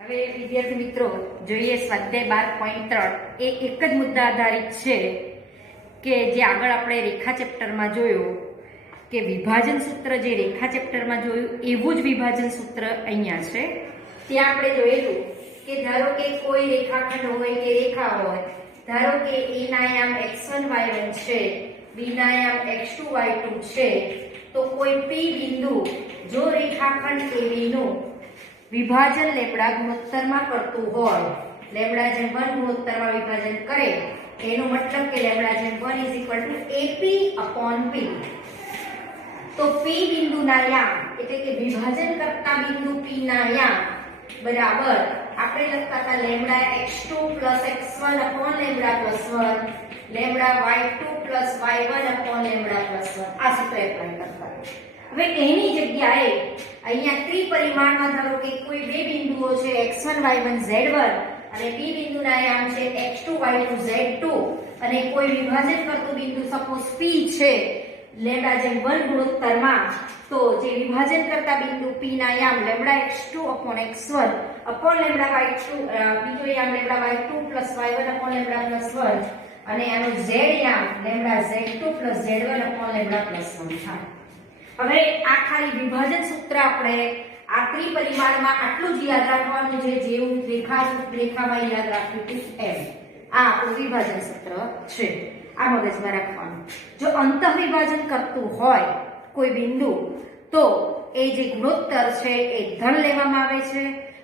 હવે વિદ્યાર્થી મિત્રો જોઈએ સ્વાધ્યાય 12.3 એ એક જ મુદ્દા આધારિત છે કે જે આગળ આપણે રેખા ચેપ્ટરમાં જોયું કે વિભાજન સૂત્ર જે રેખા ચેપ્ટરમાં જોયું એવું જ વિભાજન સૂત્ર અહીંયા છે. ત્યાં આપણે જોયેલું કે ધારો કે કોઈ રેખાખંડ હોય કે રેખા હોય, ધારો કે a ના આયામ x1 y1 છે, b ના આયામ x2 y2 છે, તો કોઈ p બિંદુ જો રેખાખંડ AB નું વિભાજન લેમ્બડા ગુણોત્તરમાં કરતું હોય, લેમ્બડા જેમ 1 ગુણોત્તરમાં વિભાજન કરે એનો મતલબ કે લેમ્બડા જેમ 1 AP/P. તો P બિંદુના યામ એટલે કે વિભાજન કરતા બિંદુ P ના યામ બરાબર આપણે લખતા હતા lambda x2 x1 lambda +1 lambda y2 y1 lambda +1 આ સૂત્ર એપ્લાય કરતા. હવે એની જગ્યાએ અહીંયા ત્રિપરિમાણમાં ધારો કે કોઈ બે બિંદુઓ છે x1 y1 z1 અને p બિંદુના યામ છે x2 y2 z2 અને કોઈ વિભાજન કરતું બિંદુ સપોઝ p છે લેમ્બડા જેમ 1 ગુણોત્તરમાં, તો જે વિભાજન કરતા બિંદુ p ના યામ લેમ્બડા x2/x1 લેમ્બડા y2 બીજો યામ લેમ્બડા y2 y1 લેમ્બડા +1 અને આનો z યામ લેમ્બડા z2 z1 લેમ્બડા +1 થાય. હવે આ ખાલી વિભાજન સૂત્ર આપણે આ ત્રિપરિમાણમાં આટલું જ યાદ રાખવાનું છે જેવું રેખામાં યાદ રાખ્યું હતું એમ. આ આપણું વિભાજન સૂત્ર છે, આ મગજમાં રાખવાનું. જો અંતઃવિભાજન કરતું હોય કોઈ બિંદુ તો એ જે ગુણોત્તર છે એ ધન લેવામાં આવે છે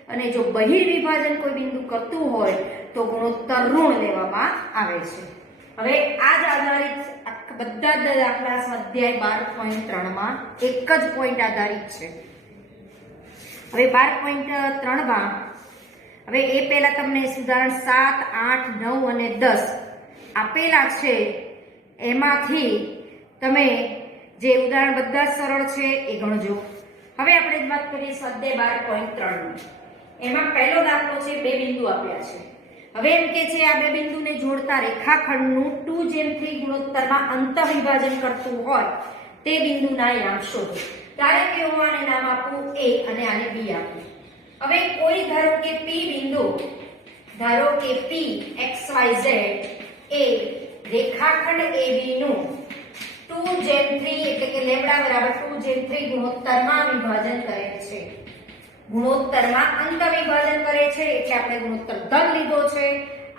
અને જો બહિર્વિભાજન કોઈ બિંદુ કરતું હોય તો ગુણોત્તર ઋણ લેવામાં આવે છે. હવે આ જ આધારિત બધા જ દાખલા સ્વાધ્યાય 12.3 માં એક જ પોઈન્ટ આધારિત છે. હવે 12.3 માં હવે એ પહેલા તમને ઉદાહરણ 7, 8, 9 અને 10 આપેલા છે. એમાંથી તમે જે ઉદાહરણ બધા સરળ છે એ ગણજો. હવે આપણે વાત કરીએ સ્વાધ્યાય 12.3 એમાં પહેલો દાખલો છે બે બિંદુ આપ્યા છે. હવે એમ કે છે આ બે બિંદુને જોડતા રેખાખંડનું 2:3 ગુણોત્તરમાં અંતઃવિભાજન કરતું હોય તે બિંદુના યામ શોધો. ત્યારે કે હું આને નામ આપું a અને આને b આપું. હવે કોઈ ધારો કે p બિંદુ, ધારો કે p xyz એ રેખાખંડ AB નું 2:3 એટલે કે લેમ્બડા બરાબર 2:3 ગુણોત્તરમાં વિભાજન કરે છે. ગુણોત્તરમાં અંતઃવિભાજન કરે છે એટલે આપણે ગુણોત્તર ધન લીધો છે.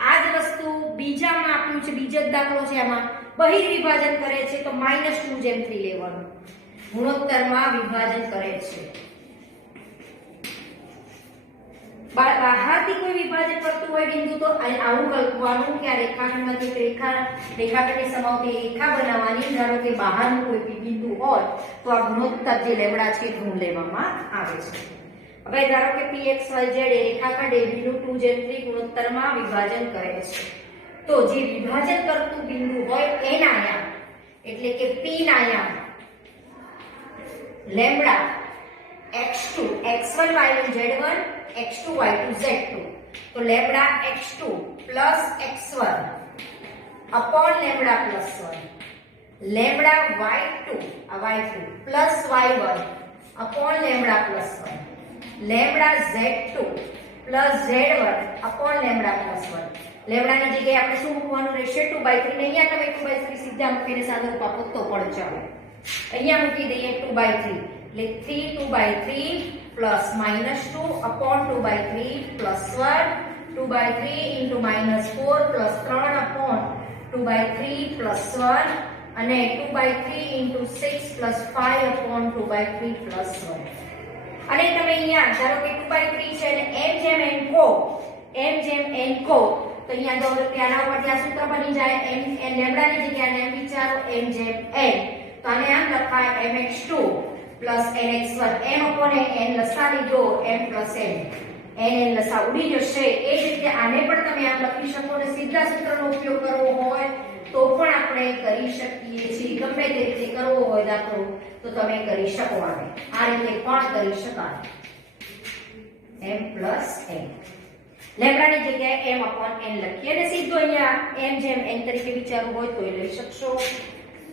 આ જ વસ્તુ બીજામાં આપ્યું છે, બીજો જ દાખલો છે, આમાં બહિર્વિભાજન કરે છે તો -2:3 લેવાનું. ગુણોત્તરમાં વિભાજન કરે છે. બહારથી કોઈ વિભાજન કરતું હોય બિંદુ તો આવું કલ્પવાનું કે આ રેખાખંડમાંથી રેખાખંડની સમાવતી રેખા બનાવવાની. ધારો કે બહારનું કોઈ બિંદુ હોય તો આ ગુણોત્તર જે લેમ્બડા છે ઋણ લેવામાં આવે છે. હવે ધારો કે pxyz એ રેખાખંડ AB નું 2:3 ગુણોત્તરમાં વિભાજન કરે છે. તો જે વિભાજન કરતું બિંદુ હોય એના યામ એટલે કે p ના યામ lambda x2 x1 y1 z1 x2 y2 z2, તો lambda x2 x1 lambda +1 lambda y2 y1 lambda +1 lambda z2 z1 lambda +1. લેમ્બડાની જગ્યાએ આપણે શું મૂકવાનું રહેશે 2/3 ને અહીંયા તમે 2/3 સીધા મૂકીને સાદો રૂપ આપો તો પણ ચાલે. અહીંયા મૂકી દઈએ 2/3 એટલે 3 2/3 plus -2 upon 2/3 plus 1 2/3 into -4 plus 3 upon 2/3 plus 1 અને 2/3 into 6 plus 5 upon 2/3 plus 1. અને તમે અહીંયા ધારો કે 2/3 છે અને m જેમ n કો તો અહીંયા જો આના ઉપરથી આ સૂત્ર બની જાય m લેમ્બડાની જગ્યાએ m વિચારો m જેમ n, તો આને આમ લખાય mx2 nx1 m upon n લસા લીધો m plus n લસા ઉડી જશે. એ જ રીતે આને પણ તમે આમ લખી શકો અને સીધા સૂત્રનો ઉપયોગ કરવો હોય તો પણ આપણે કરી શકીએ છીએ. ગમે તે રીતે કરવો હોય દાખલો તો તમે કરી શકો. આને આ રીતે પણ કરી શકાય m plus n. લેમ્બડાની જગ્યાએ m upon n લખીએ અને સીધો અહીંયા m જેમ n તરીકે વિચારવું હોય તો લઈ શકશો.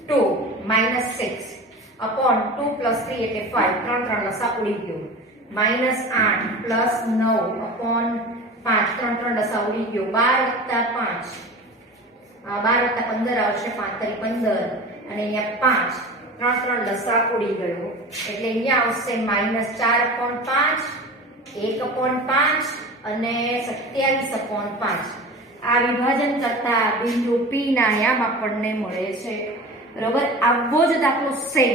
2 -6 upon 2 plus 3 એટલે 5 3 લસા ઉડી ગયો -8 પ્લસ 9 અપોન 5 3 3 લસા ઉડી ગયો 12 + 5 12 + 15 આવશે 5 × 15 અને અહીંયા 5 3 3 લસા ઉડી ગયો એટલે અહીંયા આવશે -4/5 1/5 અને 27/5 આ વિભાજન કરતા બિંદુ P ના યામ આપણને મળે છે બરોબર આવો જ દાખલો સેમ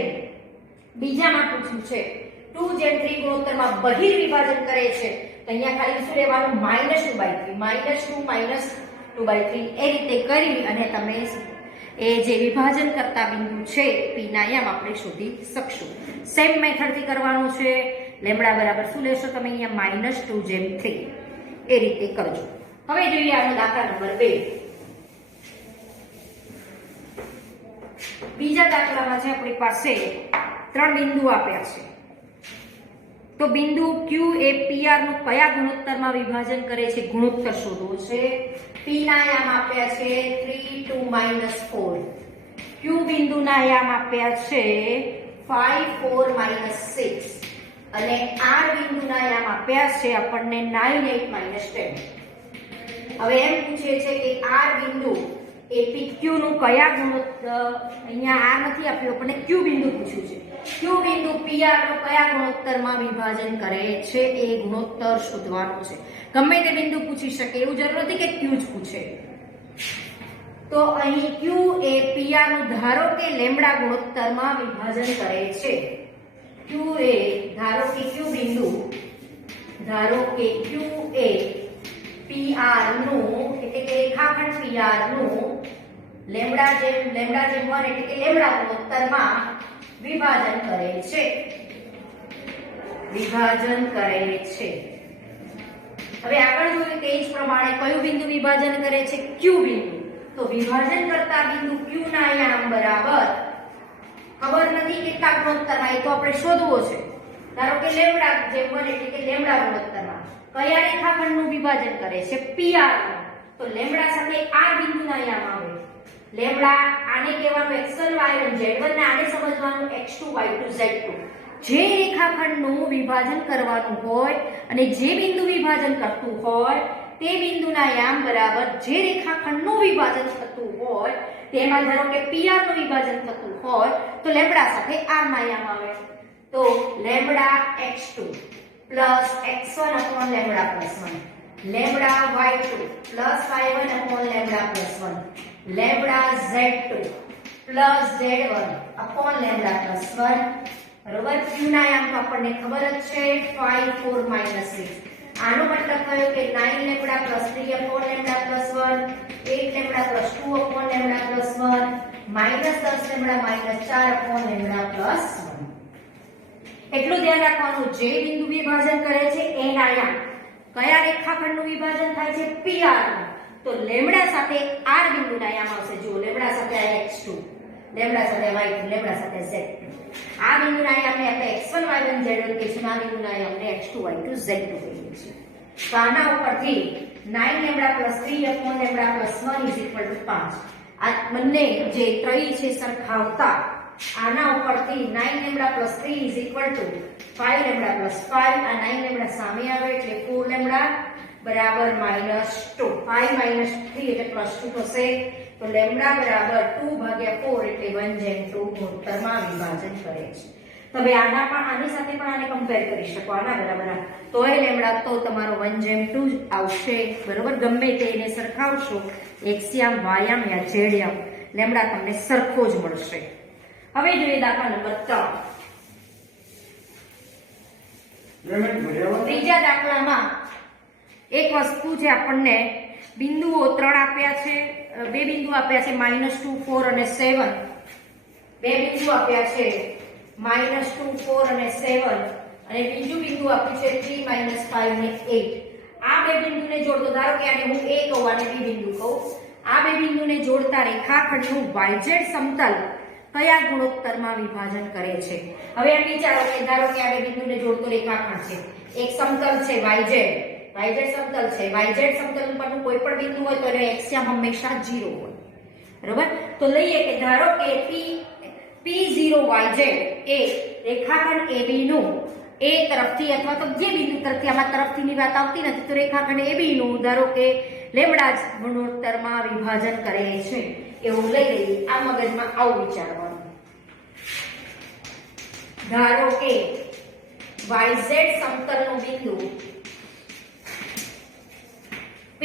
બીજામાં પૂછ્યું છે 2/3 ગુણોત્તરમાં બહિર વિભાજન કરે છે તો અહીંયા ખાલી શું લેવાનું -2/3 -2 એ રીતે કરી અને તમે એ જે વિભાજન કરતા બિંદુ છે P ના યામ આપણે શોધી શકશું સેમ મેથડ થી કરવાનું છે લેમ્બડા બરાબર શું લેશો તમે અહીંયા -2/3 એ રીતે કરજો હવે જોઈએ આપણો દાખલા નંબર 2 બીજા દાખલામાં છે આપણી પાસે 3 બિંદુ આપ્યા છે તો બિંદુ Q એ PR નું કયા ગુણોત્તરમાં વિભાજન કરે છે ગુણોત્તર શોધવો છે P ના યામ આપ્યા છે 3 2 -4 Q બિંદુના યામ આપ્યા છે 5 4 6 અને R બિંદુના યામ આપ્યા છે આપણને 9 8 10 હવે એમ પૂછે છે કે R બિંદુ એ PQ નું કયા ગુણોત્તર અહીંયા R નથી આપ્યું આપણને Q બિંદુ પૂછ્યું છે Q બિંદુ PR નું કયા ગુણોત્તરમાં વિભાજન કરે છે એ ગુણોત્તર શોધવાનો છે ગમે તે બિંદુ પૂછી શકે એવું જરૂર નથી કે Q જ પૂછે તો અહીં Q એ PR નું ધારો કે લેમ્બડા ગુણોત્તરમાં વિભાજન કરે છે Q એ ધારો કે Q બિંદુ ધારો કે Q એ PR નું એટલે કે રેખાખંડ PR નું લેમ્બડા જેમ 1 એટલે કે લેમ્બડા ગુણોત્તરમાં વિભાજન કરે છે હવે આગળ જોઈએ તે જ પ્રમાણે કયું બિંદુ વિભાજન કરે છે Q બિંદુ તો વિભાજન કરતા બિંદુ Q ના યામ બરાબર ખબર નથી કેટલા ગુણોત્તરમાં એ તો આપણે શોધવો છે ધારો કે લેમ્બડા જેમ 1 એટલે કે લેમ્બડા ગુણોત્તરમાં કયા રેખાખંડનું વિભાજન કરે છે PR તો લેમ્બડા સાથે R બિંદુના યામ આવે લેમ્બડા આને કહેવાનું x1 y1 z1 ને આને સમજવાનું x2 y2 z2 જે રેખાખંડનું વિભાજન કરવાનું હોય અને જે બિંદુ વિભાજન કરતું હોય તે બિંદુના યામ બરાબર જે રેખાખંડનું વિભાજન થતું હોય તેમાં ધારો કે PR નું વિભાજન થતું હોય તો લેમ્બડા સાથે R ના યામ આવે તો lambda x2 plus x1 upon lambda plus 1 lambda y2 plus y1 upon lambda plus 1 lambda z2 plus z1 upon lambda plus 1 બરોબર q ના યામ તો આપણને ખબર જ છે 5 4 6 આનો મતલબ થયો કે 9 lambda plus 3 upon lambda plus 1 8 lambda plus 2 upon lambda plus 1 minus 10 lambda minus 4 upon lambda plus 1 એટલું ધ્યાન રાખવાનું જે બિંદુ વિભાજન કરે છે એના યામ કયા રેખાખંડનું વિભાજન થાય છે PR તો લેમ્બડા સાથે R બિંદુના યામ આવશે જો લેમ્બડા સાથે x2 લેમ્બડા સાથે y2 લેમ્બડા સાથે z2 આ બિંદુના યામને આપણે x1 y1 z1 કહીશું આ બિંદુના યામને x2 y2 z2 કહીએ છીએ તો આના ઉપરથી 9 લેમ્બડા 3 upon લેમ્બડા 1 5 આ બંને જે ત્રય છે સરખાવતા આના ઉપરથી 9 લેમ્બડા 3 5 લેમ્બડા 5 આ 9 લેમ્બડા સામે આવે એટલે 4 લેમ્બડા બરાબર -2 5 3 એટલે +2 થશે તો લેમ્બડા બરાબર 2/4 એટલે 1/2 ગુણોત્તરમાં વિભાજન કરે છે તમે આની સાથે પણ આને કમ્પેર કરી શકો આના બરાબર તોય લેમ્બડા તો તમારો 1/2 જ આવશે બરોબર ગમે તેને સરખાવશો x યામ y યામ યા z યામ લેમ્બડા તમને સરખો જ મળશે હવે જોઈએ દાખલા નંબર 3 ત્રીજા દાખલામાં એક વસ્તુ છે આપણને બિંદુઓ 3 આપ્યા છે બે બિંદુ આપ્યા છે -2 4 અને 7 બે બિંદુ આપ્યા છે -2 4 અને 7 અને બીજું બિંદુ આપ્યું છે 3 5 અને 8 આ બે બિંદુને જોડતો ધારો કે આને હું A કહું અને B બિંદુ કહું આ બે બિંદુને જોડતા રેખાખંડનું YZ સમતલ કયા ગુણોત્તરમાં વિભાજન કરે છે હવે એમ વિચારો કે ધારો કે આ બે બિંદુને જોડતો રેખાખંડ છે એક સમતલ છે YZ સમતલ છે YZ સમતલ પરનું કોઈ પણ બિંદુ હોય તો એનો x યામ હંમેશા 0 હોય બરોબર તો લઈએ કે ધારો કે P0 YZ એ રેખાખંડ AB નું એ તરફથી અથવા તો જે બિંદુ તરફથી આમાં તરફથીની વાત આવતી નથી તો રેખાખંડ AB નું ધારો કે લેમ્બડા જ ગુણોત્તરમાં વિભાજન કરે છે એવું લઈ લઈએ. આ મગજમાં આવું વિચારવાનું. ધારો કે YZ સમતલનું બિંદુ P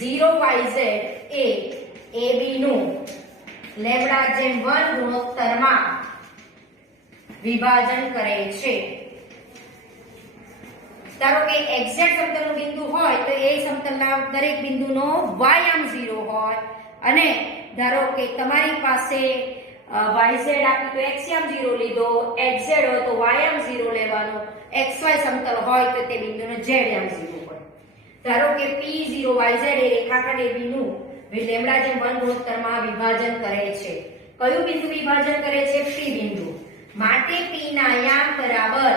0YZ એ AB નું લેમ્બડા જેમ 1 ગુણોત્તરમાં વિભાજન કરે છે. ધારો કે એક્ઝેક્ટ સમતલનું બિંદુ હોય તો એ સમતલના દરેક બિંદુનો y આમ 0 હોય અને ધારો કે તમારી પાસે YZ આપ્યું તો x આમ 0 લીધો, xz હોય તો y આમ 0 લેવાનો, xy સમતલ હોય તો તે બિંદુનો z આમ 0 હોય. ધારો કે P0YZ એ રેખાખંડ AB નું લેમ્બડા જેમ 1 ગુણોત્તરમાં વિભાજન કરે છે. કયું બિંદુ વિભાજન કરે છે? P બિંદુ. માટે P ના યામ બરાબર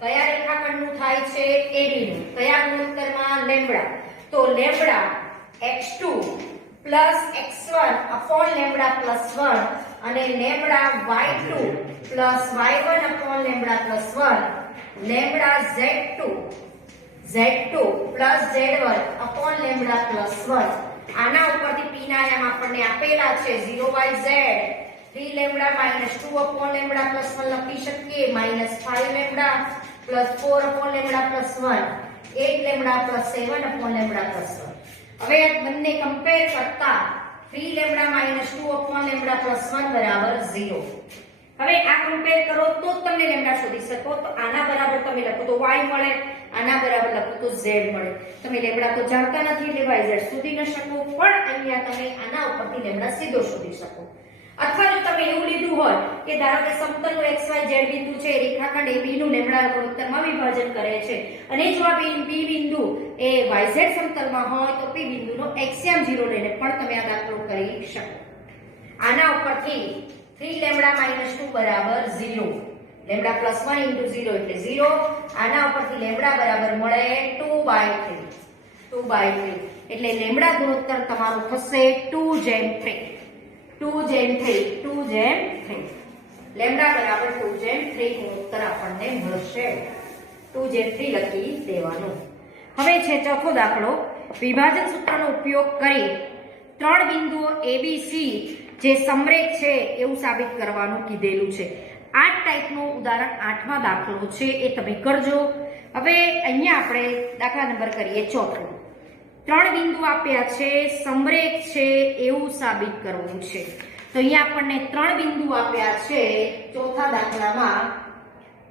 કયા રેખાખંડનું થાય છે? AB નું. કયા ગુણોત્તરમાં? લેમ્બડા. તો lambda x2 x1 upon lambda +1 અને lambda y2 y1 upon lambda +1 lambda z2 z1 upon lambda +1. આના ઉપરથી P ના યામ આપણને આપેલા છે 0YZ 3 લેમ્બડા -2 upon લેમ્બડા +1 લખી શકીએ, -5 lambda +4 upon lambda +1 8 lambda +7 upon lambda +1. હવે આ બંને કમ્પેર કરતા 3 લેમ્બડા -2 upon લેમ્બડા +1 બરાબર 0. હવે આ કમ્પેર કરો તો તમને લેમ્બડા શોધી શકો. તો આના બરાબર તમે લખો તો y મળે, આના બરાબર લખો તો z મળે. તમે લેમ્બડા તો જાણતા નથી એટલે yz શોધી ન શકો, પણ અહીંયા તમે આના ઉપરથી લેમ્બડા સીધો શોધી શકો. અથવા જો તમે એવું લીધું હોય કે ધારો કે સમતલનું xyz બિંદુ છે રેખાખંડ AB નું લેમ્બડા ગુણોત્તરમાં વિભાજન કરે છે અને જો આ P બિંદુ એ yz સમતલમાં હોય તો P બિંદુનો x આમ 0 લઈને પણ તમે આ દાખલો કરી શકો. આના ઉપરથી 3 લેમ્બડા -2 બરાબર 0, લેમ્બડા +1 * 0 એટલે 0. આના ઉપરથી લેમ્બડા બરાબર મળે 2/3 એટલે લેમ્બડા ગુણોત્તર તમારું થશે 2/3 લેમ્બડા બરાબર 2/3 ગુણોત્તર આપણને મળશે. 2/3 લખી દેવાનું. હવે છે ચોથો દાખલો. વિભાજન સૂત્રનો ઉપયોગ કરી ત્રણ બિંદુઓ ABC જે સમરેખ છે એવું સાબિત કરવાનું કીધેલું છે. આ ટાઈપનું ઉદાહરણ 8મા દાખલો છે એ તમે કરજો. હવે અહીંયા આપણે દાખલા નંબર કરીએ ચોથો. ત્રણ બિંદુ આપ્યા છે, સમરેખ છે એવું સાબિત કરવું છે. તો અહીંયા આપણને ત્રણ બિંદુ આપ્યા છે. ચોથા દાખલામાં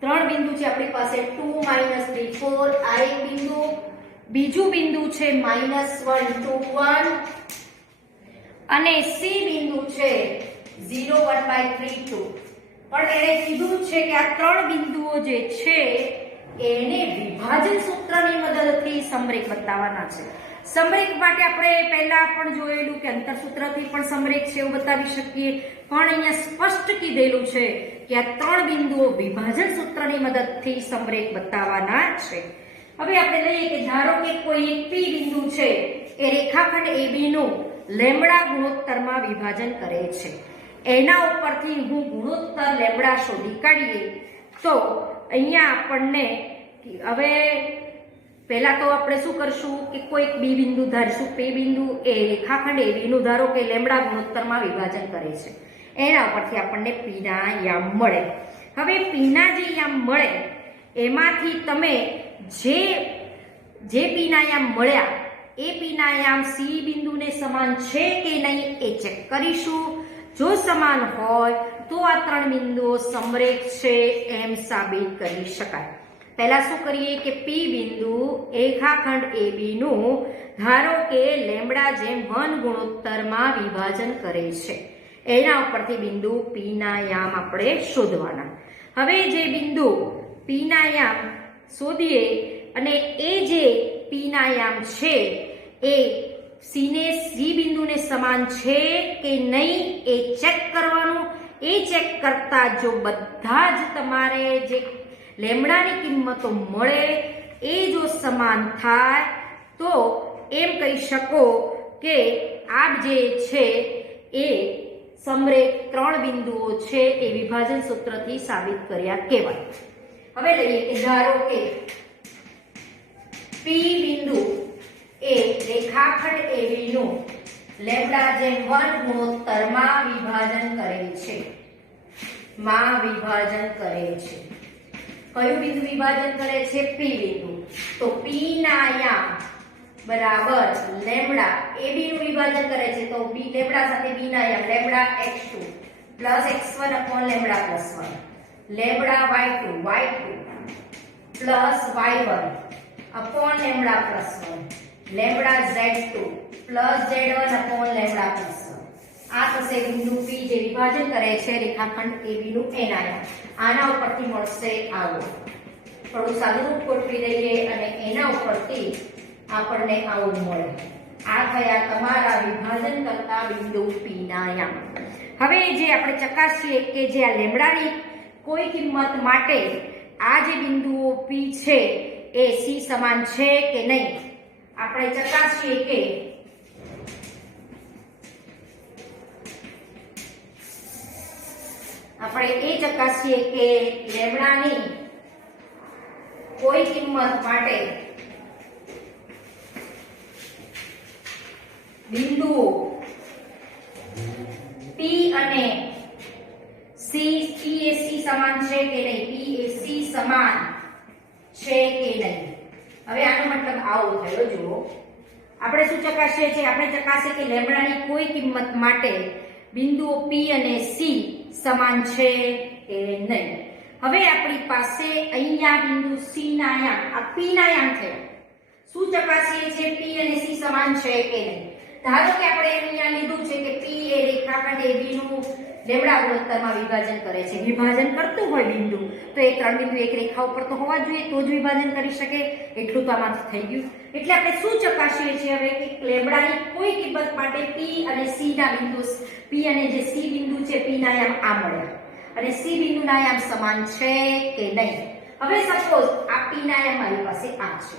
ત્રણ બિંદુ છે આપણી પાસે 2 -3 4. આ એક બિંદુ, બીજું બિંદુ છે -1 2 1 અને C બિંદુ છે 0 1/3 2. પણ એને કીધું છે કે આ ત્રણ બિંદુઓ જે છે એને વિભાજન સૂત્રની મદદથી સમરેખ બતાવવાના છે. સમરેખ માટે આપણે પહેલા પણ જોયેલું કે અંતર સૂત્રથી પણ સમરેખ છે એવું બતાવી શકીએ, પણ અહીંયા સ્પષ્ટ કીધેલું છે કે આ ત્રણ બિંદુઓ વિભાજન સૂત્રની મદદથી સમરેખ બતાવવાના છે. હવે આપણે લઈએ કે ધારો કે કોઈ એક P બિંદુ છે એ રેખાખંડ AB નું લેમ્બડા ગુણોત્તરમાં વિભાજન કરે છે. એના ઉપરથી હું ગુણોત્તર લેમ્બડા શોધી કાઢીએ તો અહીંયા આપણને હવે પહેલા તો આપણે શું કરશું કે કોઈક B બિંદુ ધારીશું. P બિંદુ એ રેખાખંડ AB નું ધારો કે લેમ્બડા ગુણોત્તરમાં વિભાજન કરે છે. એના ઉપરથી આપણને P ના યામ મળે. હવે P ના જે યામ મળે એમાંથી તમે જે P ના યામ મળ્યા એ P ના યામ C બિંદુને સમાન છે કે નહીં એ ચેક કરીશું. જો સમાન હોય તો આ ત્રણ બિંદુઓ સમરેખ છે એમ સાબિત કરી શકાય. પહેલા શું કરીએ કે P બિંદુ રેખાખંડ AB નું ધારો કે લેમ્બડા જેમ 1 ગુણોત્તરમાં વિભાજન કરે છે. એના ઉપરથી બિંદુ P ના યામ આપણે શોધવાના. હવે જે બિંદુ P ના યામ શોધીએ અને એ જે P ના યામ છે એ C બિંદુને સમાન છે કે નહીં એ ચેક કરવાનું. એ ચેક કરતા જો બધા જ તમારે જે લેમ્બડાની કિંમતો મળે એ જો સમાન થાય તો એમ કહી શકો કે આ જે છે એ સમરેખ ત્રણ બિંદુઓ છે એ વિભાજન સૂત્રથી સાબિત કર્યા કહેવાય. હવે લઈએ કે ધારો કે પી બિંદુ એ રેખાખંડ AB નું λ/1 ગુણોત્તરમાં વિભાજન કરે છે. કયું બિંદુ વિભાજન કરે છે? પી બિંદુ. તો પી ના આયામ બરાબર લેમ્બડા AB નું વિભાજન કરે છે. તો બી લેમ્બડા સાથે બી ના આયામ lambda x2 plus x1 upon lambda plus 1 lambda y2 plus y1 upon lambda plus 1 lambda z2 plus z1 upon lambda plus 1. આ થશે બિંદુ P જે વિભાજન કરે છે રેખાખંડ AB નું એના આયામ. આના ઉપરથી મળશે આવો. થોડું સાદું રૂપ ગોઠવી દઈએ અને એના ઉપરથી આપણને આવું મળે. આ થયા તમારા વિભાજન કરતા બિંદુ P ના આયામ. હવે જે આપણે ચકાસીએ કે જે આ લેમ્બડાની કોઈ કિંમત માટે આ જે બિંદુઓ P છે એ C સમાન છે કે નહીં. આપણે ચકાસીએ કે લેમ્બડાની કોઈ કિંમત માટે બિંદુઓ P અને C P એ C સમાન છે કે નહીં. P એ C સમાન છે કે નહીં. હવે આનો મતલબ આવો થયો. જુઓ આપણે શું ચકાસીએ છીએ? આપણે ચકાસીએ કે લેમ્બડાની કોઈ કિંમત માટે બિંદુઓ P અને C સમાન છે કે નહીં. હવે આપણી પાસે અહીંયા બિંદુ C ના આયામ આ P ના આયામ છે. શું ચકાસીએ છીએ? P અને C સમાન છે કે નહીં. ધારો કે આપણે અહીંયા લીધું છે કે P એ રેખાખંડ AB નું લેમ્બડા ગુણોત્તરમાં વિભાજન કરે છે. વિભાજન કરતું હોય બિંદુ તો એ ત્રણ બિંદુ એક રેખા ઉપર તો હોવા જોઈએ, તો જ વિભાજન કરી શકે. એટલું તો આમાંથી થઈ ગયું. એટલે આપણે શું ચકાસીએ છીએ હવે કે લેમ્બડાની કોઈ કિંમત માટે P અને C ના બિંદુ P અને જે C બિંદુ છે P ના આયામ આ મળ્યા અને C બિંદુ ના આયામ સમાન છે કે નહીં. હવે સપોઝ આ P ના આયામ મારી પાસે આ છે,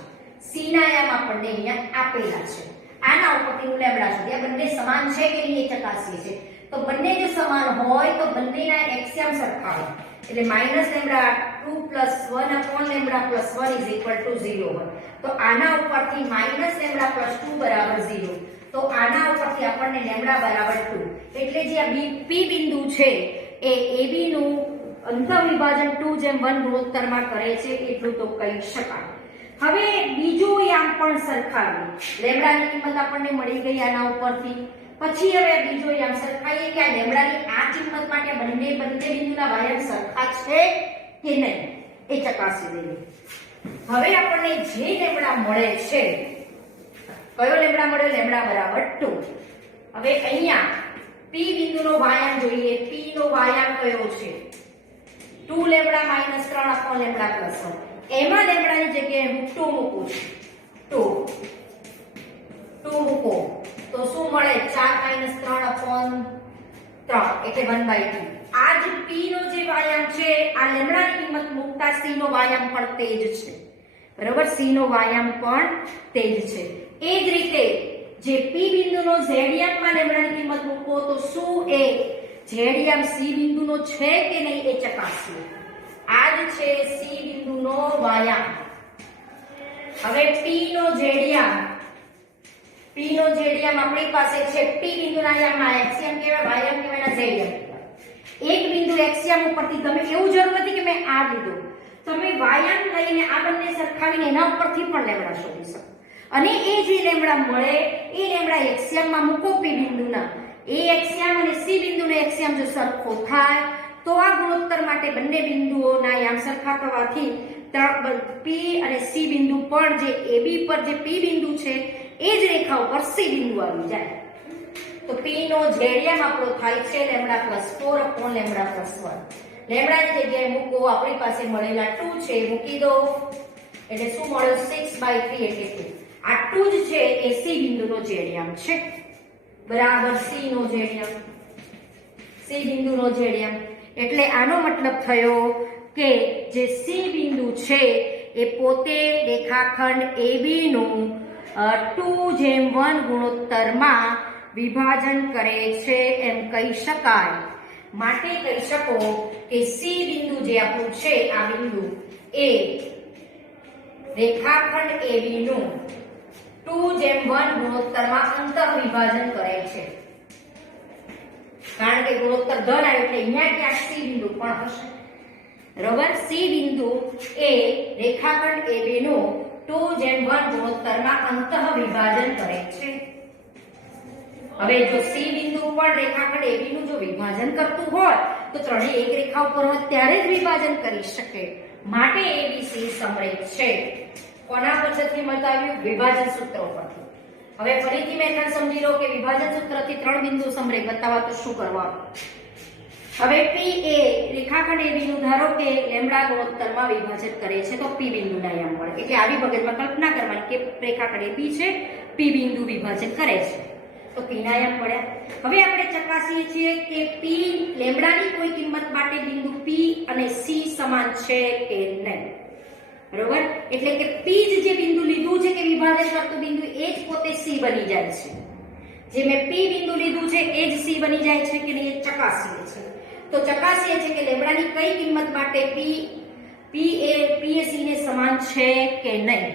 C ના આયામ આપણને અહીંયા આપેલા છે. આના ઉપરથી હું લેમ્બડા સુધી આ બંને સમાન છે કે નહીં એ ચકાસીએ છીએ. તો બંને જો સમાન હોય તો બંનેના એક્સિયમ સરખા હોય. એટલે -λ2 + 1 અપોન લેમ્બડા પ્લસ 1 = 0 હોય. તો આના ઉપરથી -λ + 2 બરાબર 0. તો આના ઉપરથી આપણને લેમ્બડા બરાબર 2. એટલે જે આ P બિંદુ છે એ AB નું અંતર વિભાજન 2:1 ગુણોત્તરમાં કરે છે એટલું તો કહી શકાય. હવે બીજું યામ પણ સરખાવીએ. લેમ્બડાની કિંમત આપણને મળી ગઈ આના ઉપરથી. પછી હવે બીજો યામ સરખાઈએ કે આ લેમ્બડાની આ કિંમત માટે બંને બિંદુના વાયમ સરખા છે કે નહીં એ ચકાસી દઈએ. હવે આપણને જે લેમ્બડા મળે છે, કયો લેમ્બડા મળે? લેમ્બડા બરાબર 2. હવે અહીંયા P બિંદુનો વાયામ જોઈએ. P નો વાયામ કયો છે? 2λ - 3 અપોન લેમ્બડા પ્લસ 1. એમાં લેમ્બડાની જગ્યાએ હું 2 મૂકું છું. 2 મૂકો તો શું મળે? 4 - 3 અપોન 3 એટલે 1/2. આ જે P નો જે વાયામ છે આ લેમ્બડાની કિંમત મૂકતા C નો વાયામ પણ તે જ છે. બરાબર? C નો વાયામ પણ તે જ છે. એ જ રીતે જે P બિંદુનો ઝેડિયામમાં લેમ્બડાની કિંમત મૂકો તો શું એ ઝેડિયામ C બિંદુનો છે કે નહીં એ ચકાસીએ. આ જ છે C બિંદુનો વાયામ. હવે P નો ઝેડિયામ આપણી પાસે છે. P બિંદુના આયામમાં એક્સિયમ કહેવાય, વાયામ કહેવાય, ઝેડિયામ કહેવાય. એક બિંદુ એક્સિયમ ઉપરથી તમે એવું જરૂર નથી કે મેં આ લીધો, તમે વાયામ લઈને આ બંને સરખાવીને એના ઉપરથી પણ લેમ્બડા શોધી શકો. અને એ જે લેમ્બડા મળે એ લેમ્બડા એક્સિયમમાં મૂકો P બિંદુના. એ એક્સિયમ અને C બિંદુનો એક્સિયમ જો સરખો થાય તો આ ગુણોત્તર માટે બંને બિંદુઓના યામ સરખા થવાથી P અને C બિંદુ પર જે AB પર જે P બિંદુ છે એ જ રેખા ઉપર C બિંદુ આવી જાય. તો P નો ઝેડિયામ આપણો થાય છે λ + 4 અપોન લેમ્બડા પ્લસ 1. લેમ્બડાની જગ્યાએ મૂકો. આપણી પાસે મળેલા 2 છે મૂકી દો એટલે શું મળ્યું? 6/3 એટલે 2. આ 2 જ છે એ C બિંદુનો ઝેડિયામ છે. બરાબર? C બિંદુનો ઝેડિયામ. એટલે આનો મતલબ થયો કે જે C બિંદુ છે એ પોતે રેખાખંડ AB નું 2:1 ગુણોત્તરમાં વિભાજન કરે છે એમ કહી શકાય. માટે કહી શકો કે C બિંદુ જે આપણું છે આ બિંદુ એ રેખાખંડ AB નું 2:1 ગુણોત્તરમાં અંતઃ વિભાજન કરે છે. કારણ કે ગુણોત્તર ધન આવ્યો એટલે અહીંયા ક્યાંક C બિંદુ પણ હશે. બરોબર, C બિંદુ એ રેખાખંડ AB નું 2:1 ગુણોત્તરમાં અંતઃ વિભાજન કરે છે. હવે જો C બિંદુ પણ રેખાખંડ AB નું જો વિભાજન કરતું હોય તો ત્રણેય એક રેખા ઉપર હોય ત્યારે જ વિભાજન કરી શકે. માટે ABC સમરેખ છે. કોના પરથી બતાવ્યું? વિભાજન સૂત્ર પરથી. હવે ફરીથી મેથડ સમજી લો કે વિભાજન સૂત્રથી ત્રણ બિંદુ સમરેખ બતાવવા તો શું કરવાનું? હવે P એ રેખાખંડ AB નું ધારો કે લેમ્બડા ગુણોત્તરમાં વિભાજન કરે છે તો P બિંદુના આયામ મળે. એટલે આવી મગજમાં કલ્પના કરવાની કે રેખાખંડ AB છે, P બિંદુ વિભાજન કરે છે તો P ના આયામ મળ્યા. હવે આપણે ચકાસીએ છીએ કે P લેમ્બડાની કોઈ કિંમત માટે બિંદુ P અને C સમાન છે કે નહીં. બરોબર, એટલે કે P જે બિંદુ લીધું છે કે વિભાજન કરતું બિંદુ એ જ પોતે C બની જાય છે. જે મેં P બિંદુ લીધું છે એ જ C બની જાય છે કે નહીં એ ચકાસીએ છીએ. તો ચકાસીએ છીએ કે લેમ્બડાની કઈ કિંમત માટે P એ C ને સમાન છે કે નહીં.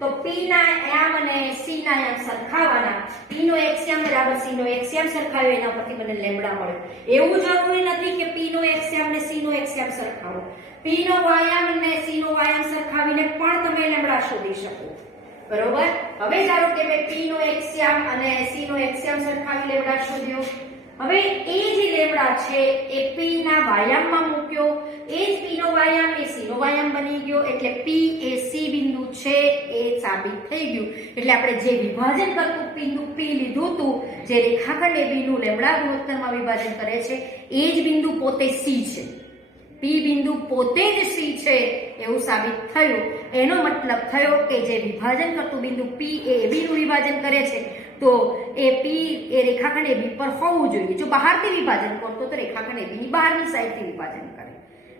તો P ના આયામ અને C ના આયામ સરખાવવાના. P નો એક્સ્યામ બરાબર C નો એક્સ્યામ સરખાવ્યો એના પરથી મને લેમ્બડા મળ્યો. એવું જરૂરી નથી કે P નો એક્સ્યામ અને C નો એક્સ્યામ સરખાવો. P નો વાયામ અને C નો વાયામ સરખાવીને પણ તમે લેમ્બડા શોધી શકો. બરોબર, હવે ધારો કે મેં P નો એક્સ્યામ અને C નો એક્સ્યામ સરખાવી લેમ્બડા શોધ્યો. હવે એ જે લેમ્બડા છે એ P ના વાયામમાં મૂક્યો, એ જ P નો વાયામ એ C નો વાયામ બની ગયો એટલે P એ C બિંદુ છે એ સાબિત થઈ ગયું. એટલે આપણે જે વિભાજન કરતું બિંદુ P લીધું હતું, જે રેખાખંડ AB નું લેમ્બડા ગુણોત્તરમાં વિભાજન કરે છે એ જ બિંદુ પોતે C છે. P બિંદુ પોતે જ C છે એવું સાબિત થયું. એનો મતલબ થયો કે જે વિભાજન કરતું બિંદુ P એ AB નું વિભાજન કરે છે તો એ P એ રેખાખંડ AB પર હોવું જોઈએ. જો બહારથી વિભાજન કરતો તો રેખાખંડ AB ની બહારની સાઈડથી વિભાજન કરે.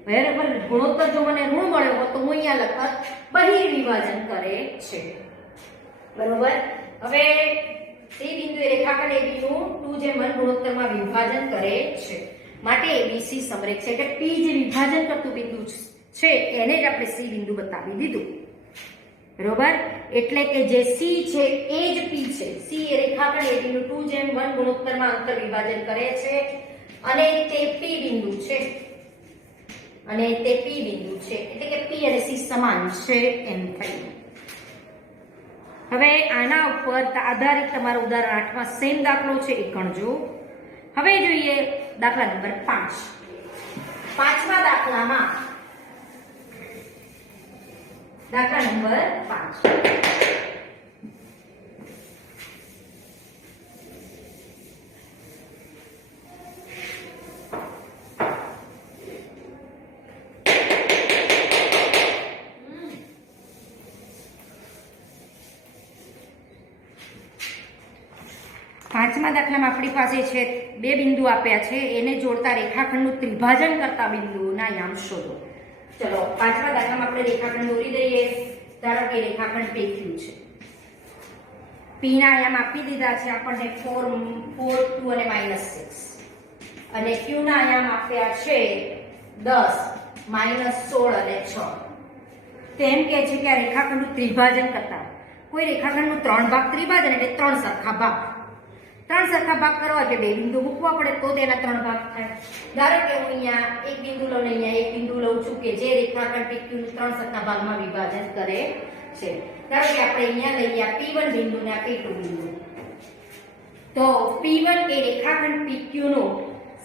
બરાબર, ગુણોત્તર જો મને ઋણ મળ્યો હોય તો હું અહીંયા લખત બહિર વિભાજન કરે છે. બરોબર, હવે C બિંદુ એ રેખાખંડ AB નું 2:1 ગુણોત્તરમાં વિભાજન કરે છે. માટે ABC સમરેખ છે. એટલે P જે વિભાજન કરતું બિંદુ છે એને જ આપણે C બિંદુ બતાવી દીધું. બરોબર, એટલે કે જે C છે એ જ P છે. C એ રેખાખંડ AB નું 2:1 ગુણોત્તરમાં અંતર વિભાજન કરે છે અને તે P બિંદુ છે. એટલે કે P અને C સમાન છે એમ થયું. હવે આના ઉપર આધારિત તમારું ઉદાહરણ 8 માં સેમ દાખલો છે એ ગણજો. હવે જોઈએ દાખલા નંબર 5. પાંચમા દાખલામાં દાખલા નંબર 5. પાંચમા દાખલામાં આપણી પાસે છે બે બિંદુ આપ્યા છે, એને જોડતા રેખાખંડનું ત્રિભાજન કરતા બિંદુના યામ શોધો. ચલો પાંચમા દાખલામાં આપણે રેખાખંડ દોરી દઈએ. ધારો કે રેખાખંડ PQ છે. P ના આયામ આપી દીધા છે આપણને 4, 2 અને -6 અને Q ના આયામ આપ્યા છે 10, -16 અને 6. તેમ કહે છે કે આ રેખાખંડનું ત્રિભાજન કરતા કોઈ રેખાખંડનું 3 ભાગ ત્રિભાજન એટલે 3 સરખા ભાગ. 3 સરખા ભાગ કરવા એટલે બે બિંદુ મૂકવા પડે તો તેના 3 ભાગ થાય. ધારો કે હું અહીંયા એક બિંદુ લઉં ને અહીંયા એક બિંદુ લઉં છું કે જે રેખાખંડ PQ નું 3 સરખા ભાગમાં વિભાજન કરે છે. ધારો કે આપણે અહીંયા લઈએ આ P1 બિંદુ ને આ P2 બિંદુ. તો P1 એ રેખાખંડ PQ નું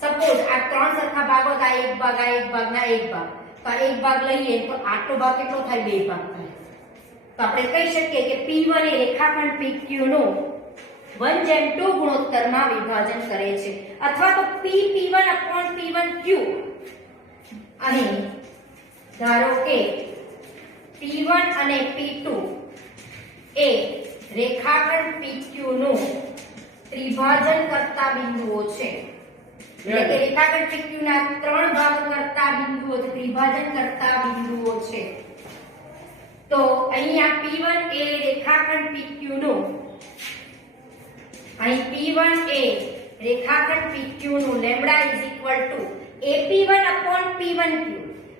સપોઝ આ 3 સરખા ભાગો આ એક ભાગ આ એક ભાગ ના એક ભાગ. તો આ એક ભાગ લઈએ તો આટલો ભાગ કેટલો થાય? બે ભાગ થાય. તો આપણે કહી શકીએ કે P1 એ રેખાખંડ PQ નું 1:2 ગુણોત્તરમાં વિભાજન કરે છે. અથવા તો P1/P1Q. અહીં ધારો કે P1 અને P2 એ રેખાખંડ PQ નું ત્રિભાજન કરતા બિંદુઓ છે. એટલે કે રેખાખંડ PQ ના 3 ભાગ કરતા બિંદુઓ છે, ત્રિભાજન કરતા બિંદુઓ છે. તો અહીંયા P1 એ રેખાખંડ PQ નું અહીં P1 એ રેખાખંડ PQ નું લેમ્બડા = AP1/P1Q.